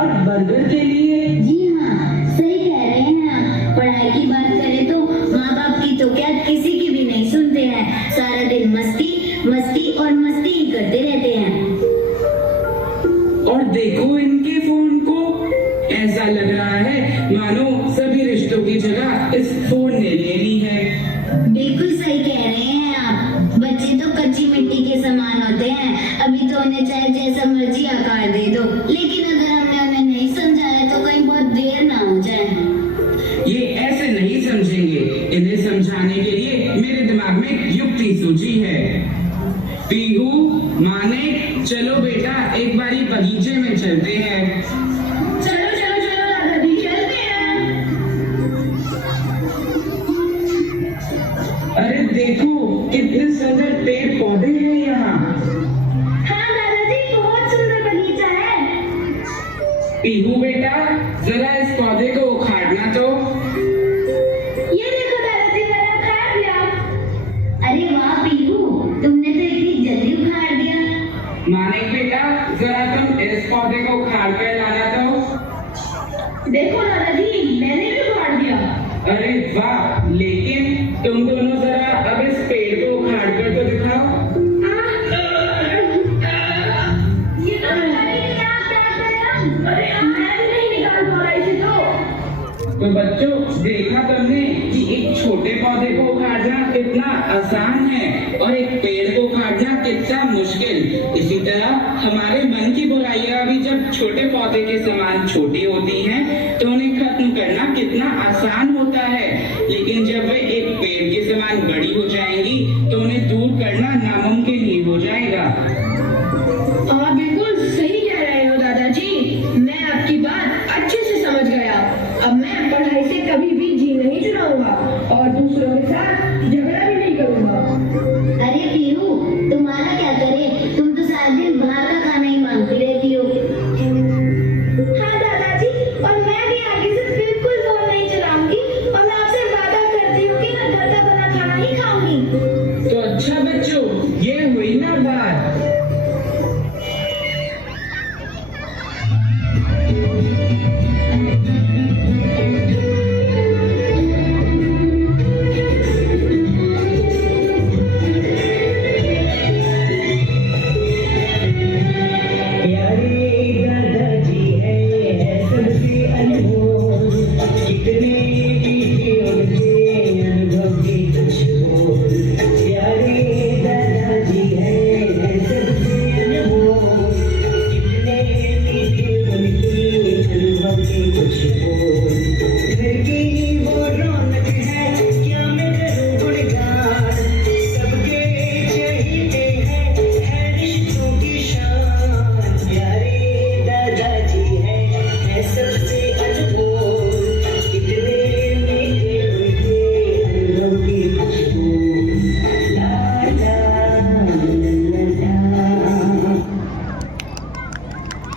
और बर्गर के लिए? जी हाँ, सही कह रहे हैं आप। पढ़ाई की बात करें तो माँ बाप की तो क्या, किसी की भी नहीं सुनते हैं। सारा दिन मस्ती मस्ती और मस्ती ही करते रहते हैं। और देखो इनके फोन को, ऐसा लग रहा है मानो सभी रिश्तों की जगह इस फोन ने ले ली है। बिल्कुल सही कह रहे हैं आप। बच्चे तो कच्ची मिट्टी के समान होते हैं। अभी तो उन्हें चाहे जैसा मर्जी आकार दे दो, लेकिन अगर हमने उन्हें नहीं समझाया तो कहीं बहुत देर ना हो जाए। ये ऐसे नहीं समझेंगे। इन्हें समझाने के लिए मेरे दिमाग में एक युक्ति सूझी है। पीहू, मानिक, चलो बेटा एक बारी बगीचे में चलते हैं। चलो चलो चलो दादाजी, चलते हैं। अरे देखो कितने सुंदर पेड़ पौधे हैं यहाँ। हाँ दादाजी, बहुत सुंदर बगीचा है। पीहू बेटा, जरा इस पौधे को उखाड़ना तो। ये देखो दादाजी, मैंने उखाड़ दिया। अरे वाह पीहू, तुमने तो इतनी जल्दी उखाड़ दिया। मानिक बेटा, जरा तुम इस पौधे को उखाड़ कर लाना तो। देखो दादाजी, मैंने भी उखाड़ दिया। अरे वाह, लेकिन तुम दोनों जरा अब इस पेड़ को उखाड़ कर तो दिखाओ। ये तो क्या करें हम? अरे मैं भी नहीं निकाल पा रहा इसे तो बच्चों, देखा तुमने कि एक छोटे पौधे को उखाड़ना कितना आसान है और एक पेड़ को उखाड़ना कितना मुश्किल। इसी तरह हमारे मन की बुराइयां भी जब छोटे पौधे के समान छोटी होती हैं तो उन्हें खत्म करना कितना आसान होता है, लेकिन जब वे एक पेड़ के समान बड़ी हो जाएंगी तो उन्हें दूर करना नामुमकिन ही हो जाएगा। आप बिल्कुल सही कह रहे हो दादाजी। मैं आपकी बात अच्छे से समझ गया। अब मैं पढ़ाई से कभी भी जी नहीं चुराऊंगा और दूसरों के साथ झगड़ा भी नहीं करूंगा। अरे पीहू, तुम्हारा क्या करे, तुम तो सारा दिन बाहर का खाना ही मांगती रहती हो। हाँ दादाजी, और मैं भी आगे से बिल्कुल फोन नहीं चलाऊंगी और मैं आपसे वादा करती हूँ कि मैं घर का बना खाना ही खाऊंगी। तो अच्छा बच्चों, ये हुई ना बात।